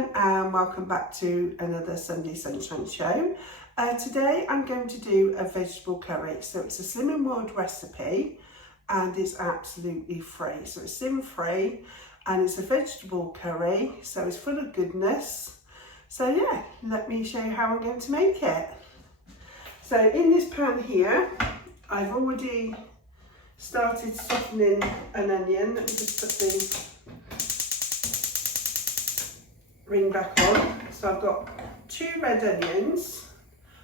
everyone, and welcome back to another Sunday Sunshine show. Today I'm going to do a vegetable curry. So it's a Slim and World recipe and it's absolutely free. So it's Slim free and it's a vegetable curry, so it's full of goodness. So yeah, let me show you how I'm going to make it. So in this pan here, I've already started softening an onion. Let me just put the ring back on. So I've got 2 red onions.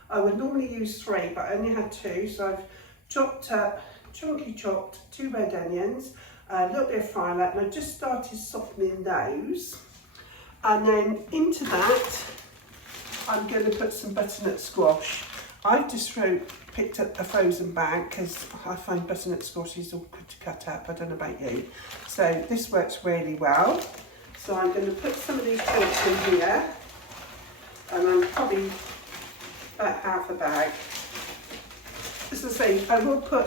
I would normally use 3, but I only had 2, so I've chopped up, chunky chopped 2 red onions, a little bit of violet, and I just started softening those. And then into that, I'm going to put some butternut squash. I've just picked up a frozen bag because I find butternut squash is awkward to cut up. I don't know about you. So this works really well. So I'm going to put some of these chunks in here, and I'm probably about half a bag. As I say, I will put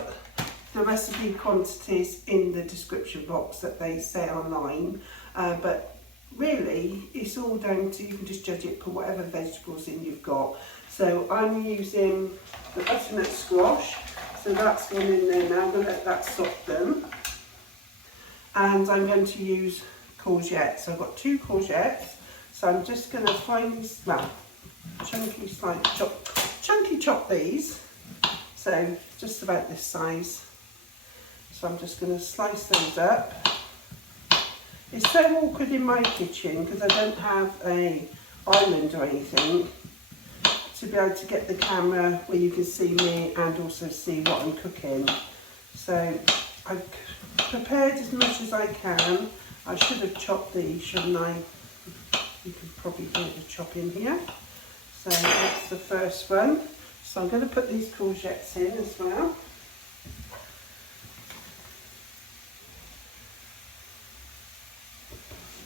the recipe quantities in the description box that they say online, but really it's all down to, you can just judge it, put whatever vegetables in you've got. So I'm using the butternut squash, so that's gone in there now. I'm going to let that soften, and I'm going to use courgette. So I've got 2 courgettes, so I'm just going to finely, chunky chop these, so just about this size. So I'm just going to slice those up. It's so awkward in my kitchen because I don't have a island or anything to be able to get the camera where you can see me and also see what I'm cooking. So I've prepared as much as I can. I should have chopped these, shouldn't I? You can probably hear the chopping here. So that's the first one. So I'm going to put these courgettes in as well.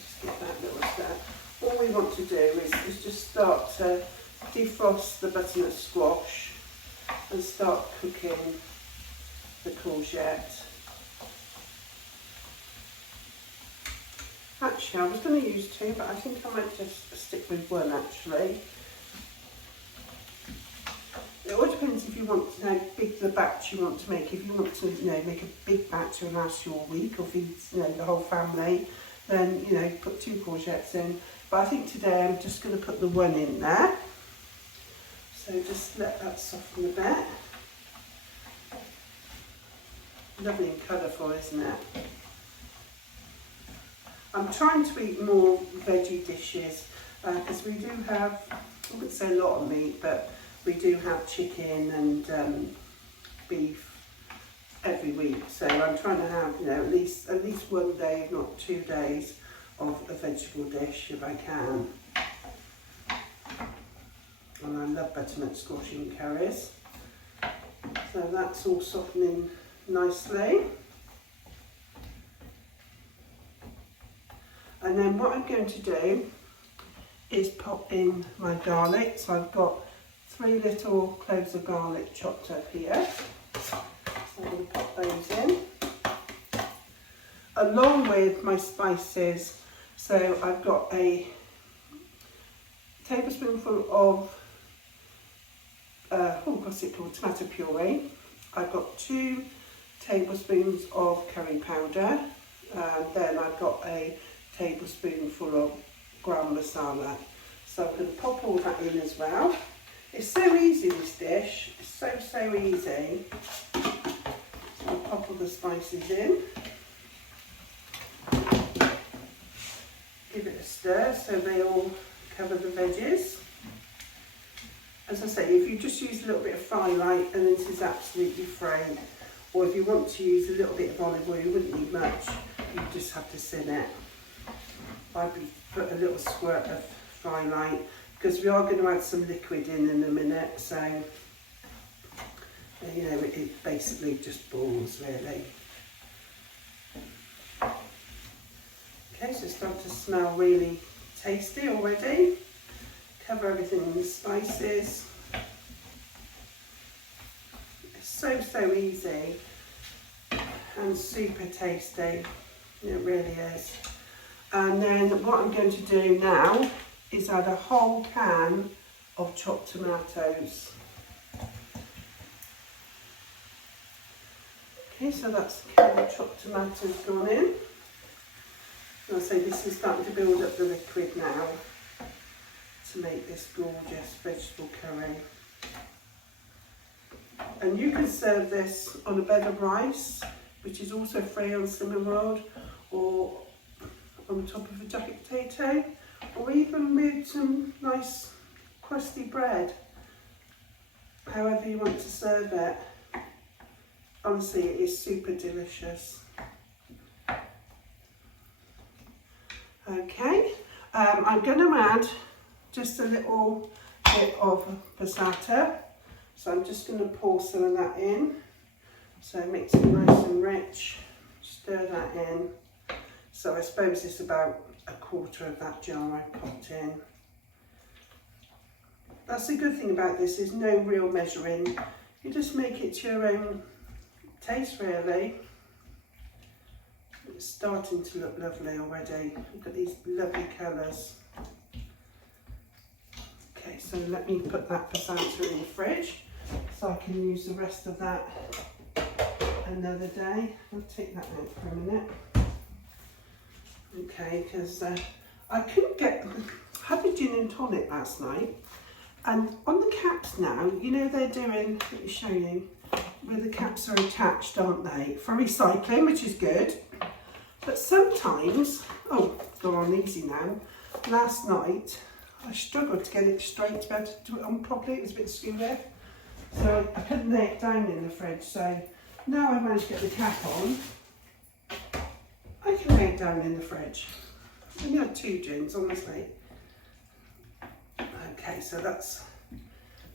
Just get that little stir. All we want to do is just start to defrost the butternut squash and start cooking the courgette. Actually, I was going to use 2, but I think I might just stick with 1 actually. It all depends if you want to know how big the batch you want to make. If you want to, make a big batch and last you a week or feed, the whole family, then, put 2 courgettes in. But I think today I'm just going to put the 1 in there. So just let that soften a bit. Lovely and colourful, isn't it? I'm trying to eat more veggie dishes because we do have, I wouldn't say a lot of meat, but we do have chicken and beef every week. So I'm trying to have, at least 1 day, if not 2 days, of a vegetable dish if I can. And I love butternut squash in curries. So that's all softening nicely. And then what I'm going to do is pop in my garlic. So I've got 3 little cloves of garlic chopped up here. So I'm going to pop those in. Along with my spices. So I've got a tablespoonful of, tomato puree. I've got 2 tablespoons of curry powder. And then I've got a tablespoonful of ground masala. So I'm going to pop all that in as well. It's so easy, this dish. It's so easy. So I'll pop all the spices in. Give it a stir so they all cover the veggies. As I say, if you just use a little bit of firelight, and this is absolutely free, or if you want to use a little bit of olive oil, you wouldn't need much, you just have to sin it. I'd put a little squirt of firelight because we are going to add some liquid in a minute, so it basically just boils really. Okay, so it's starting to smell really tasty already. Cover everything in the spices. It's so easy and super tasty. It really is. And then what I'm going to do now is add a whole can of chopped tomatoes. Okay, so that's the can of chopped tomatoes gone in. And I'll say this is starting to build up the liquid now to make this gorgeous vegetable curry. And you can serve this on a bed of rice, which is also free on cinnamon roll, or on top of a jacket potato, or even with some nice crusty bread. However you want to serve it. Honestly, it is super delicious. Okay, I'm going to add just a little bit of passata. So I'm just going to pour some of that in. So mix it nice and rich, stir that in. So I suppose it's about a quarter of that jar I popped in. That's the good thing about this, is no real measuring. You just make it to your own taste really. It's starting to look lovely already. Look at these lovely colours. Okay, so let me put that passata in the fridge so I can use the rest of that another day. I'll take that out for a minute. Okay, because I couldn't get, I had a gin and tonic last night, and on the caps now, you know they're doing, let me show you, where the caps are attached, aren't they, for recycling, which is good. But sometimes, oh, go on easy now, last night I struggled to get it straight to be able to do it on properly. It was a bit screwy, so I couldn't lay it down in the fridge. So now I managed to get the cap on, I can lay it down in the fridge. I only had 2 gins, honestly. Okay, so that's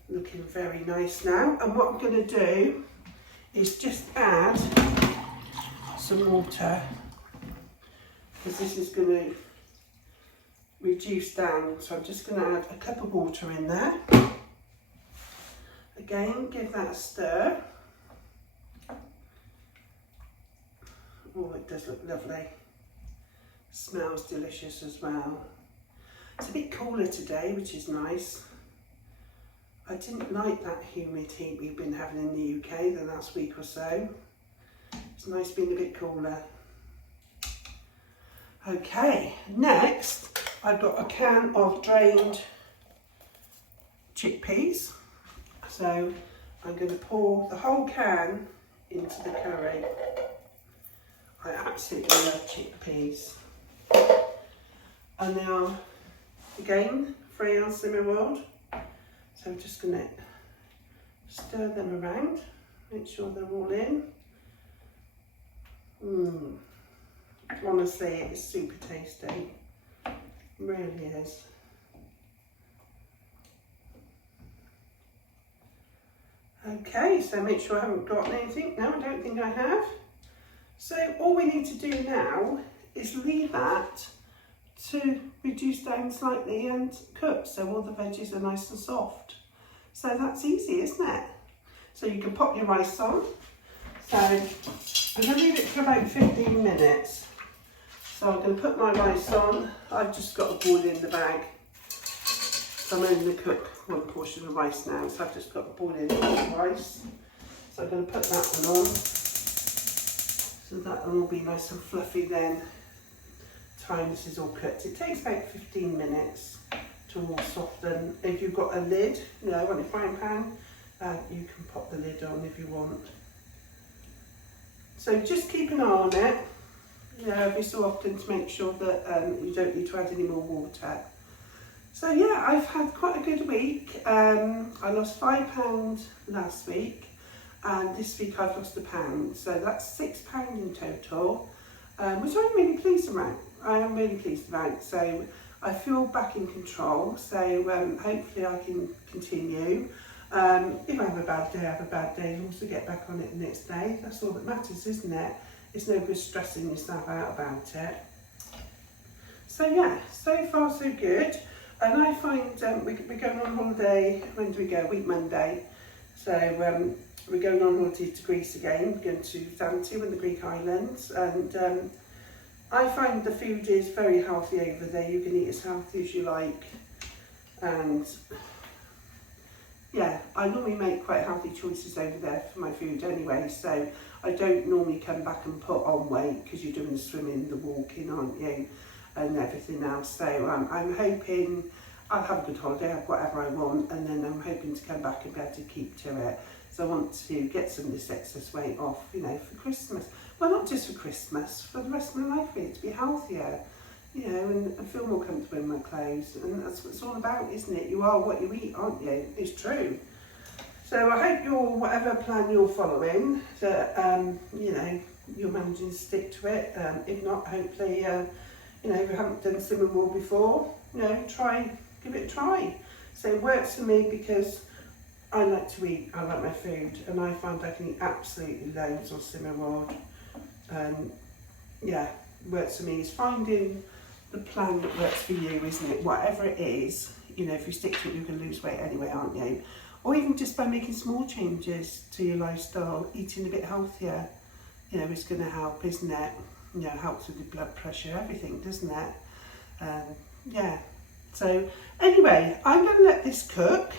looking very nice now. And what I'm going to do is just add some water, because this is going to reduce down. So I'm just going to add a cup of water in there. Again, give that a stir. Oh, it does look lovely. Smells delicious as well. It's a bit cooler today, which is nice. I didn't like that humid heat we've been having in the UK the last week or so. It's nice being a bit cooler. Okay, next I've got a can of drained chickpeas. So I'm going to pour the whole can into the curry. I absolutely love chickpeas. And they are, again, free on simmer world. So I'm just going to stir them around, make sure they're all in. Honestly, it's super tasty. It really is. Okay, so make sure I haven't got anything. No, I don't think I have. So all we need to do now is leave that to reduce down slightly and cook, so all the veggies are nice and soft. So that's easy, isn't it? So you can pop your rice on. So I'm going to leave it for about 15 minutes. So I'm going to put my rice on. I've just got a boil in the bag. So I'm only going to cook one portion of rice now. So I've just got a boil in the rice. So I'm going to put that one on. So that one will be nice and fluffy then. Time this is all cooked. It takes about 15 minutes to all soften. If you've got a lid, on a frying pan, you can pop the lid on if you want. So just keep an eye on it, every so often, to make sure that you don't need to add any more water. So yeah, I've had quite a good week. I lost £5 last week, and this week I've lost £1. So that's £6 in total, which I'm really pleased about. I am really pleased about. So I feel back in control. So hopefully I can continue. If I have a bad day, I have a bad day, and also get back on it the next day. That's all that matters, isn't it? It's no good stressing yourself out about it. So yeah, so far so good. And I find we're going on holiday. When do we go? Week Monday. So we're going on holiday to Greece again. We're going to Zante in the Greek islands, and I find the food is very healthy over there. You can eat as healthy as you like, and yeah, I normally make quite healthy choices over there for my food anyway, so I don't normally come back and put on weight, because you're doing the swimming, the walking, aren't you, and everything else. So I'm hoping I'll have a good holiday, have whatever I want, and then I'm hoping to come back and be able to keep to it. So I want to get some of this excess weight off, you know, for Christmas. Well, not just for Christmas, for the rest of my life, really, to be healthier, you know, and feel more comfortable in my clothes. And that's what it's all about, isn't it? You are what you eat, aren't you? It's true. So I hope you're, whatever plan you're following, that, you know, you're managing to stick to it. If not, hopefully, you know, if you haven't done cinnamon roll before, you know, give it a try. So it works for me because I like to eat, I like my food, and I find I can eat absolutely loads of cinnamon roll. Yeah, works for me. Is finding the plan that works for you, isn't it? Whatever it is, you know, if you stick to it, you can lose weight anyway, aren't you? Or even just by making small changes to your lifestyle, eating a bit healthier, you know, it's going to help, isn't it? You know, helps with the blood pressure, everything, doesn't it? Yeah. So anyway, I'm going to let this cook,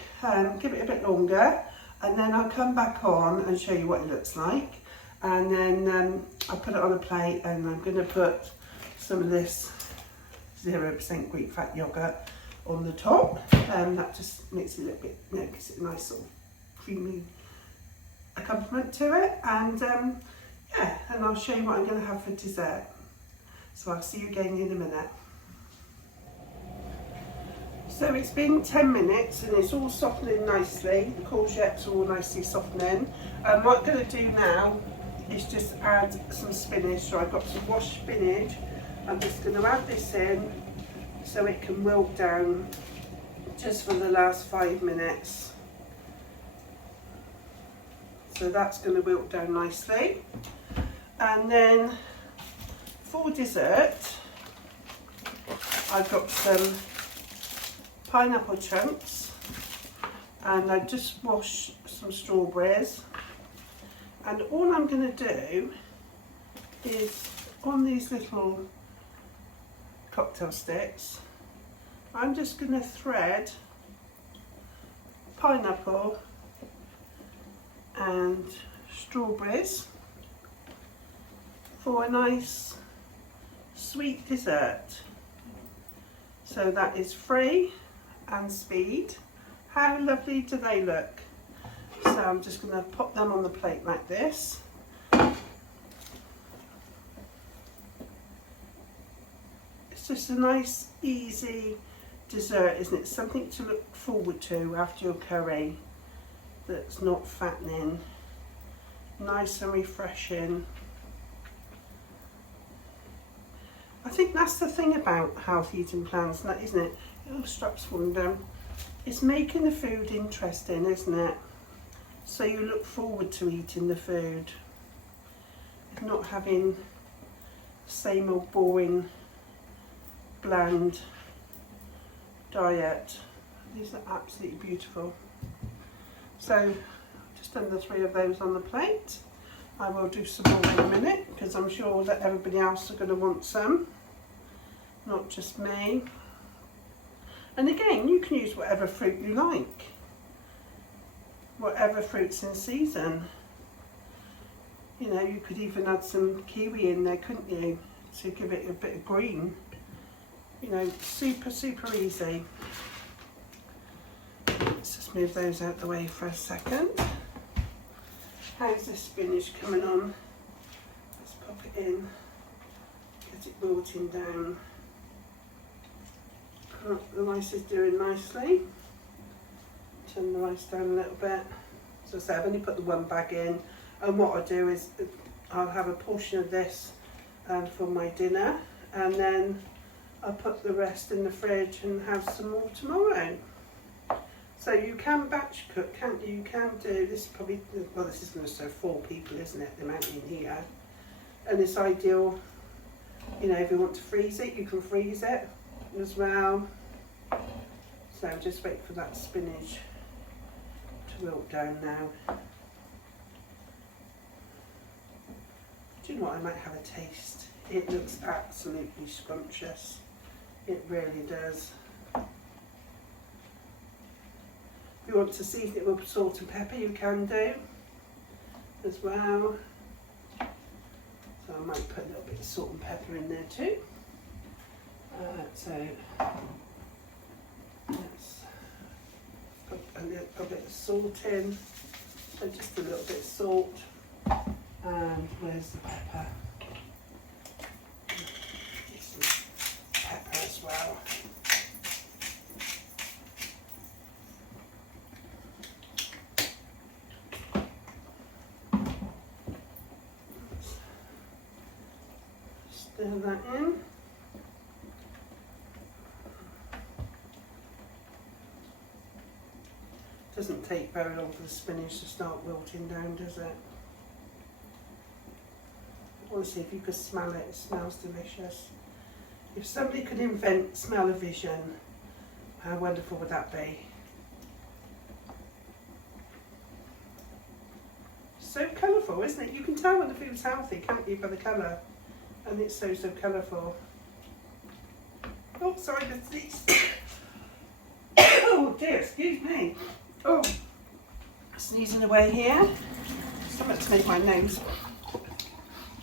give it a bit longer, and then I'll come back on and show you what it looks like. And then I'll put it on a plate, and I'm going to put some of this 0% Greek fat yoghurt on the top. That just makes it a little bit, you know, gives it a nice sort of creamy accompaniment to it. And yeah, and I'll show you what I'm going to have for dessert. So I'll see you again in a minute. So it's been 10 minutes and it's all softening nicely. The courgettes are all nicely softening. And what I'm going to do now is just add some spinach. So I've got some washed spinach. I'm just going to add this in so it can wilt down just for the last 5 minutes. So that's going to wilt down nicely. And then for dessert, I've got some pineapple chunks, and I just washed some strawberries, and all I'm going to do is on these little cocktail sticks, I'm just going to thread pineapple and strawberries for a nice sweet dessert. So that is free and speed. How lovely do they look? So I'm just going to pop them on the plate like this. It's just a nice easy dessert, isn't it? Something to look forward to after your curry that's not fattening. Nice and refreshing. I think that's the thing about healthy eating plans, isn't it? Oh, straps falling down. It's making the food interesting, isn't it? So you look forward to eating the food. Not having the same old boring, bland diet. These are absolutely beautiful. So just done the 3 of those on the plate. I will do some more in a minute because I'm sure that everybody else are going to want some, not just me. And again, you can use whatever fruit you like, whatever fruit's in season. You know, you could even add some kiwi in there, couldn't you, to give it a bit of green. You know, super, super easy. Let's just move those out the way for a second. How's this spinach coming on? Let's pop it in, get it wilting down. The rice is doing nicely. Turn the rice down a little bit. So I say I've only put the 1 bag in, and what I'll do is I'll have a portion of this for my dinner, and then I'll put the rest in the fridge and have some more tomorrow. So you can batch cook, can't you? You can do this. Probably, well, this is going to serve 4 people, isn't it? The amount in here, and it's ideal. You know, if you want to freeze it, you can freeze it as well. So just wait for that spinach to wilt down now. Do you know what? I might have a taste. it looks absolutely scrumptious. It really does. If you want to season it with salt and pepper, you can do as well. So I might put a little bit of salt and pepper in there too. So let's put a little bit of salt in. So just a little bit of salt. And where's the pepper? Some pepper as well. Stir that in. Doesn't take very long for the spinach to start wilting down, does it? Honestly, if you could smell it, it smells delicious. If somebody could invent smell-o-vision, how wonderful would that be? So colourful, isn't it? You can tell when the food's healthy, can't you, by the colour? And it's so colourful. Oh, sorry, the sneeze. Oh dear, excuse me. Oh, sneezing away here. Something's made my nose.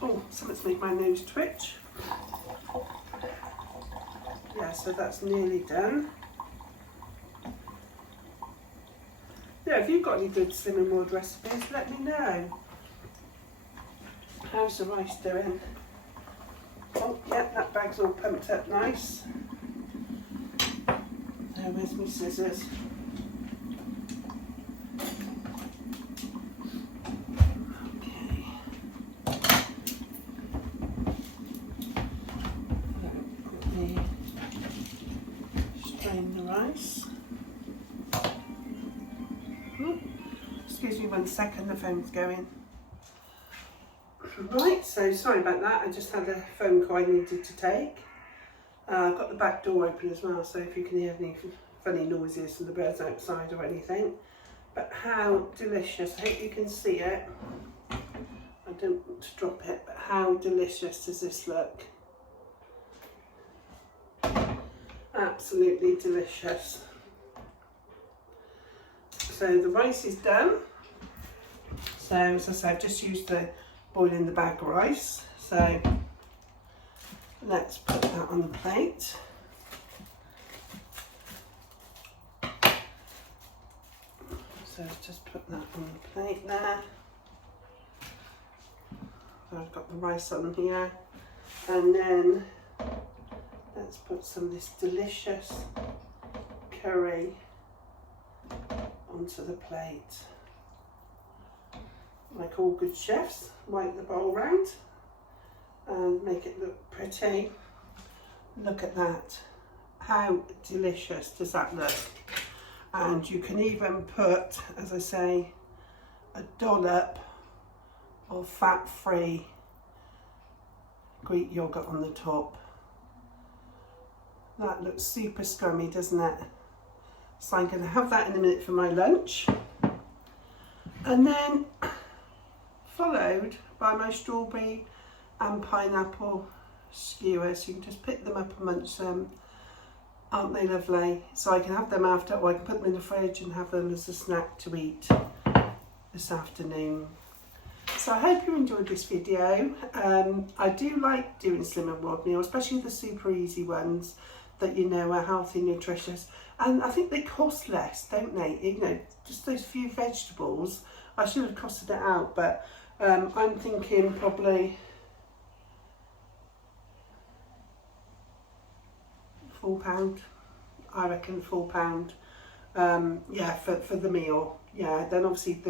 Oh, something's made my nose twitch. Yeah, so that's nearly done. Yeah, if you've got any good Slim and World recipes, let me know. How's the rice doing? Oh, yeah, that bag's all pumped up nice. There, where's my scissors? Excuse me 1 second, the phone's going. Right, so sorry about that, I just had a phone call I needed to take. I've got the back door open as well, so if you can hear any funny noises from the birds outside or anything. But how delicious, I hope you can see it. I don't want to drop it, but how delicious does this look? Absolutely delicious. So the rice is done. So as I said, I've just used the boiling the bag rice. So let's put that on the plate. So just put that on the plate there. So I've got the rice on here. And then let's put some of this delicious curry onto the plate. Like all good chefs, wipe the bowl round and make it look pretty. Look at that. How delicious does that look? And you can even put, as I say, a dollop of fat-free Greek yoghurt on the top. That looks super scrummy, doesn't it? So I'm going to have that in a minute for my lunch. And then followed by my strawberry and pineapple skewers. So you can just pick them up amongst them. Aren't they lovely? So I can have them after, or I can put them in the fridge and have them as a snack to eat this afternoon. So I hope you enjoyed this video. I do like doing Slim and World meals, especially the super easy ones that you know are healthy, nutritious. And I think they cost less, don't they? You know, just those few vegetables. I should have costed it out, but I'm thinking probably £4. I reckon £4. Yeah, for the meal. Yeah, then obviously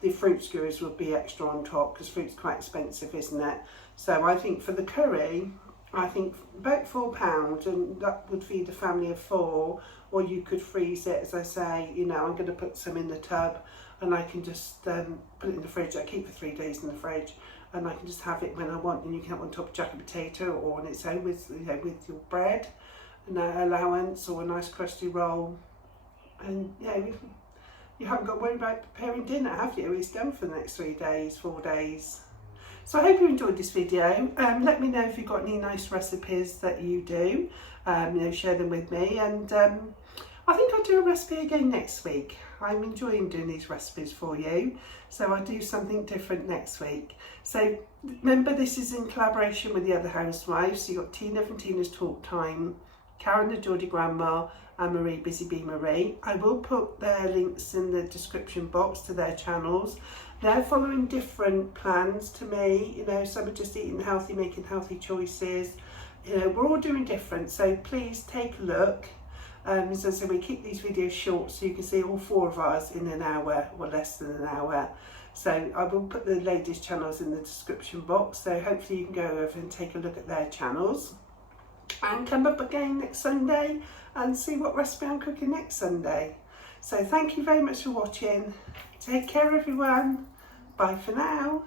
the fruit skewers would be extra on top because fruit's quite expensive, isn't it? So I think for the curry, I think about £4, and that would feed a family of 4. Or you could freeze it, as I say. You know, I'm going to put some in the tub, and I can just put it in the fridge. I keep for 3 days in the fridge, and I can just have it when I want. And you can have it on top of jacket potato or on its own with, you know, with your bread, an allowance or a nice crusty roll. And yeah, you haven't got to worry about preparing dinner, have you? It's done for the next 3 days, 4 days. So I hope you enjoyed this video. Let me know if you've got any nice recipes that you do. Share them with me, and I think I'll do a recipe again next week. I'm enjoying doing these recipes for you, so I'll do something different next week. So remember, this is in collaboration with the other housewives. So you've got Tina from Tina's Talk Time, Karen the Geordie Grandma, and Marie Busy Bee Marie. I will put their links in the description box to their channels. They're following different plans to me. Some are just eating healthy, making healthy choices. We're all doing different, so please take a look. So we keep these videos short so you can see all 4 of ours in an hour or less than an hour. So I will put the ladies' channels in the description box, so hopefully you can go over and take a look at their channels. And come up again next Sunday and see what recipe I'm cooking next Sunday. So thank you very much for watching. Take care everyone. Bye for now.